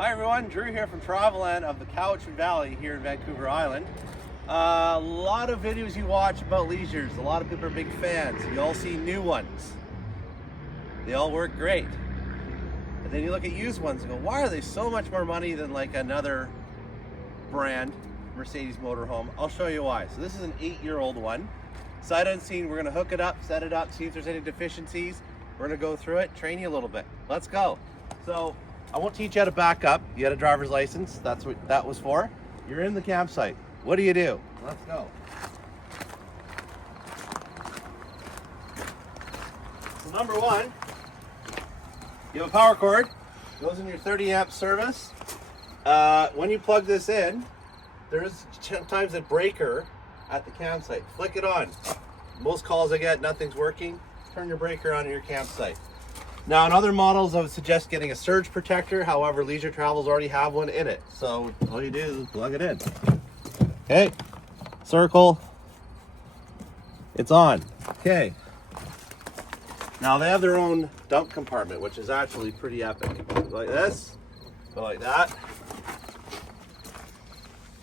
Hi everyone, Drew here from Traveland of the Cowichan Valley here in Vancouver Island. A lot of videos you watch about leisures, a lot of people are big fans. You all see new ones. They all work great. And then you look at used ones and go, why are they so much more money than like another brand, Mercedes motorhome? I'll show you why. So this is an 8-year-old one. Sight unseen, we're gonna hook it up, set it up, see if there's any deficiencies. We're gonna go through it, train you a little bit. Let's go. So, I won't teach you how to back up. You had a driver's license. That's what that was for. You're in the campsite. What do you do? Let's go. So number one, you have a power cord. Goes in your 30 amp service. When you plug this in, there's sometimes a breaker at the campsite. Flick it on. Most calls I get, nothing's working. Turn your breaker on in your campsite. Now in other models I would suggest getting a surge protector, however Leisure Travels already have one in it. So all you do is plug it in. Okay, circle, it's on. Okay, now they have their own dump compartment, which is actually pretty epic. Like this, go like that.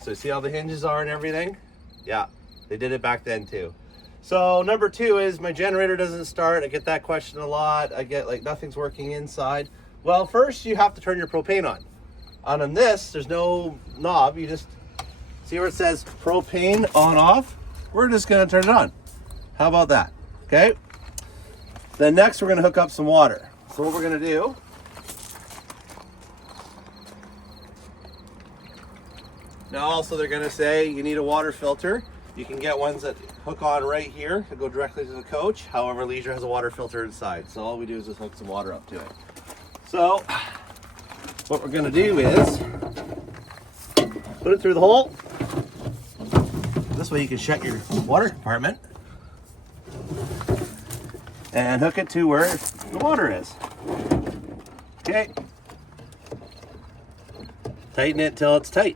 So see how the hinges are and everything? Yeah, they did it back then too. So number two is my generator doesn't start. I get that question a lot. I get like nothing's working inside. Well, first you have to turn your propane on. On this, there's no knob. You just see where it says propane on off. We're just gonna turn it on. How about that? Okay. Then next we're gonna hook up some water. So what we're gonna do, now also they're gonna say you need a water filter. You can get ones that hook on right here to go directly to the coach. However, Leisure has a water filter inside. So all we do is just hook some water up to it. So what we're gonna do is put it through the hole. This way you can shut your water compartment and hook it to where the water is. Okay. Tighten it till it's tight.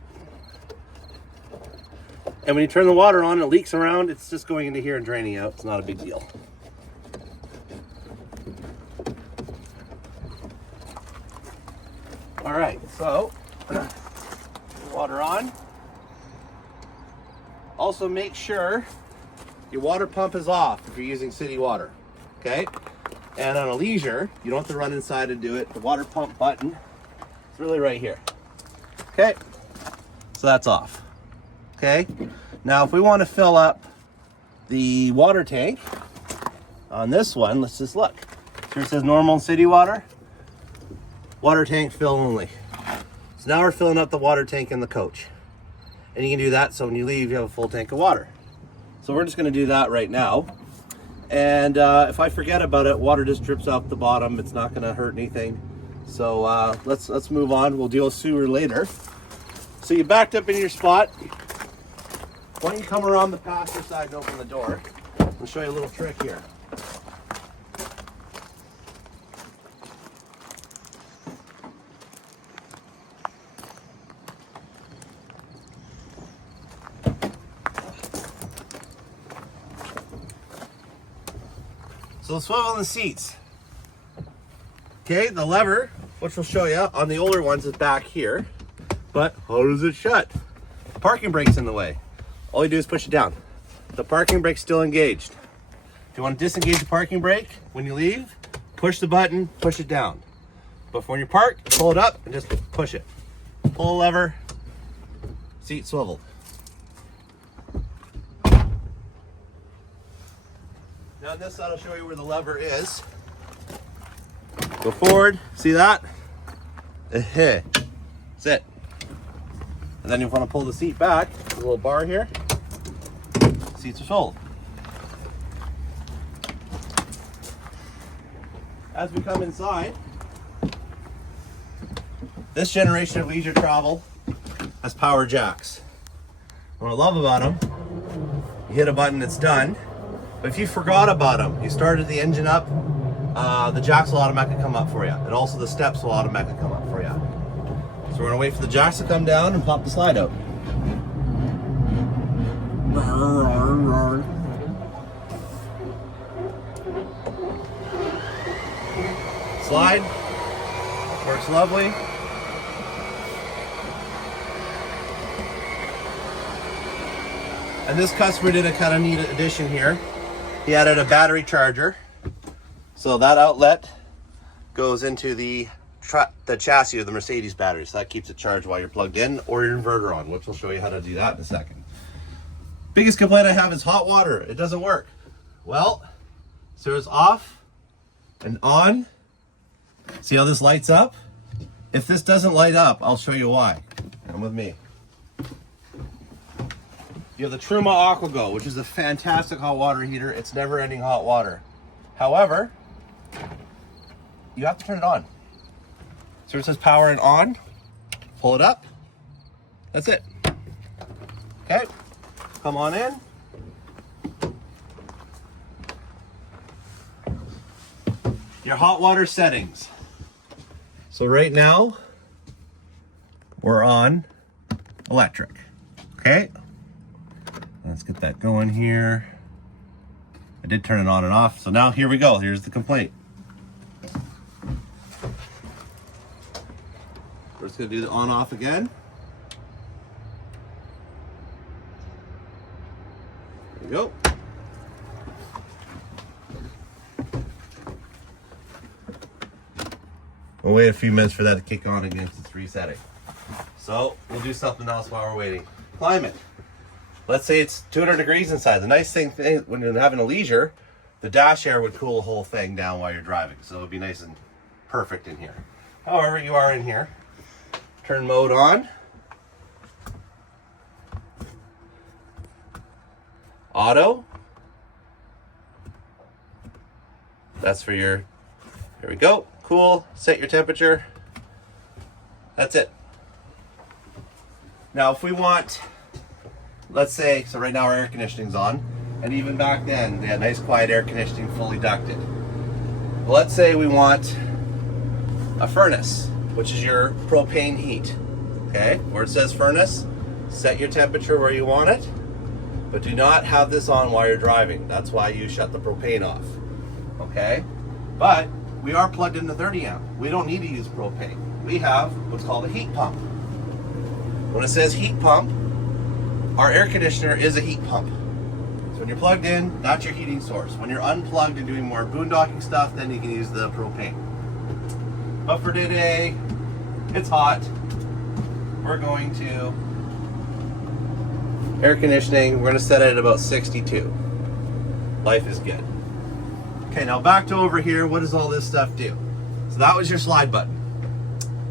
And when you turn the water on, it leaks around. It's just going into here and draining out. It's not a big deal. All right, so water on. Also make sure your water pump is off if you're using city water, okay? And on a Leisure, you don't have to run inside and do it. The water pump button is really right here, okay? So that's off. Okay, now if we want to fill up the water tank on this one, let's just look. Here it says normal city water, water tank fill only. So now we're filling up the water tank in the coach. And you can do that so when you leave, you have a full tank of water. So we're just going to do that right now. And if I forget about it, water just drips off the bottom. It's not going to hurt anything. So let's move on. We'll deal with sewer later. So you backed up in your spot. Why don't you come around the passenger side and open the door? I'll show you a little trick here. So let's swivel the seats. Okay, the lever, which we'll show you on the older ones, is back here. But how does it shut? The parking brake's in the way. All you do is push it down. The parking brake's still engaged. If you want to disengage the parking brake, when you leave, push the button, push it down. But when you park, pull it up and just push it. Pull the lever, seat swiveled. Now on this side, I'll show you where the lever is. Go forward, see that? That's it. And then if you want to pull the seat back, a little bar here, seats are sold. As we come inside, this generation of Leisure Travel has power jacks. What I love about them, you hit a button, it's done. But if you forgot about them, you started the engine up, the jacks will automatically come up for you. And also the steps will automatically come up for you. So we're gonna wait for the jacks to come down and pop the slide out. Slide, works lovely. And this customer did a kind of neat addition here. He added a battery charger. So that outlet goes into the chassis of the Mercedes battery. So that keeps it charged while you're plugged in, or your inverter on, which we'll show you how to do that in a second. Biggest complaint I have is hot water. It doesn't work. Well, so it's off and on. See how this lights up? If this doesn't light up, I'll show you why. Come with me. You have the Truma AquaGo, which is a fantastic hot water heater. It's never ending hot water. However, you have to turn it on. So it says power and on. Pull it up. That's it. Okay, come on in. Your hot water settings. So right now, we're on electric. Okay, let's get that going here. I did turn it on and off. So now here we go. Here's the complaint. We're just gonna do the on off again. There we go. We'll wait a few minutes for that to kick on again because it's resetting. So we'll do something else while we're waiting. Climate. Let's say it's 200 degrees inside. The nice thing when you're having a leisure, the dash air would cool the whole thing down while you're driving. So it would be nice and perfect in here. However, you are in here. Turn mode on. Auto. That's for your, here we go. Cool, set your temperature. That's it. Now if we want, let's say, so right now our air conditioning's on, and even back then they had nice quiet air conditioning, fully ducted. Well, let's say we want a furnace, which is your propane heat. Okay, where it says furnace, set your temperature where you want it, but do not have this on while you're driving. That's why you shut the propane off. Okay, but we are plugged into 30 amp. We don't need to use propane. We have what's called a heat pump. When it says heat pump, our air conditioner is a heat pump. So when you're plugged in, that's your heating source. When you're unplugged and doing more boondocking stuff, then you can use the propane. But for today, it's hot. We're going to air conditioning. We're gonna set it at about 62. Life is good. Okay, now back to over here. What does all this stuff do? So that was your slide button.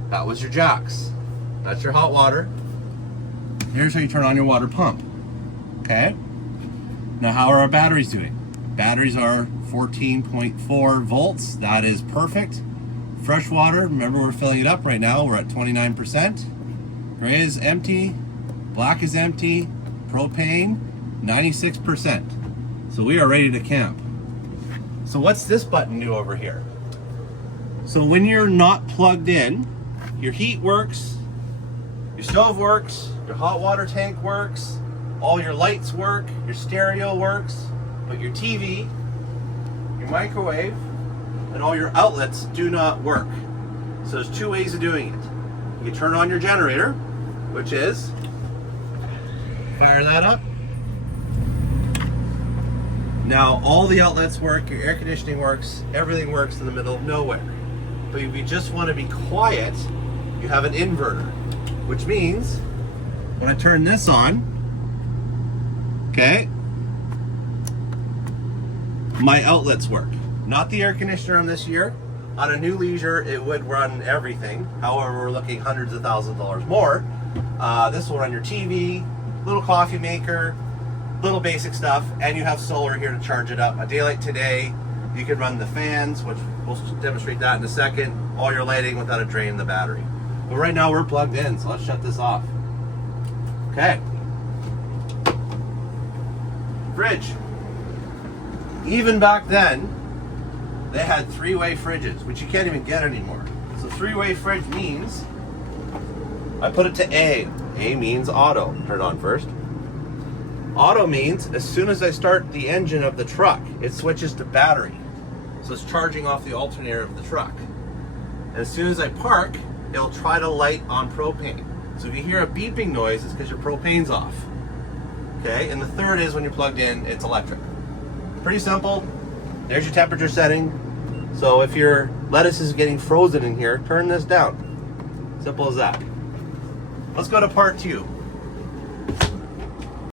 That was your jacks. That's your hot water. Here's how you turn on your water pump. Okay. Now how are our batteries doing? Batteries are 14.4 volts. That is perfect. Fresh water, remember we're filling it up right now. We're at 29%. Gray is empty. Black is empty. Propane, 96%. So we are ready to camp. So what's this button do over here? So when you're not plugged in, your heat works, your stove works, your hot water tank works, all your lights work, your stereo works, but your TV, your microwave, and all your outlets do not work. So there's two ways of doing it. You can turn on your generator, which is, fire that up. Now all the outlets work, your air conditioning works, everything works in the middle of nowhere. But if you just want to be quiet, you have an inverter, which means when I turn this on, okay, my outlets work. Not the air conditioner on this year. On a new leisure, it would run everything. However, we're looking hundreds of thousands of dollars more. This will run your TV, little coffee maker, little basic stuff, and you have solar here to charge it up. A day like today, you can run the fans, which we'll demonstrate that in a second, all your lighting without it draining the battery. But right now we're plugged in, so let's shut this off. Okay. Fridge. Even back then, they had three-way fridges, which you can't even get anymore. So three-way fridge means, I put it to A. A means auto. Turn it on first. Auto means as soon as I start the engine of the truck, it switches to battery. So it's charging off the alternator of the truck. And as soon as I park, it'll try to light on propane. So if you hear a beeping noise, it's because your propane's off. Okay, and the third is when you're plugged in, it's electric. Pretty simple. There's your temperature setting. So if your lettuce is getting frozen in here, turn this down. Simple as that. Let's go to part 2.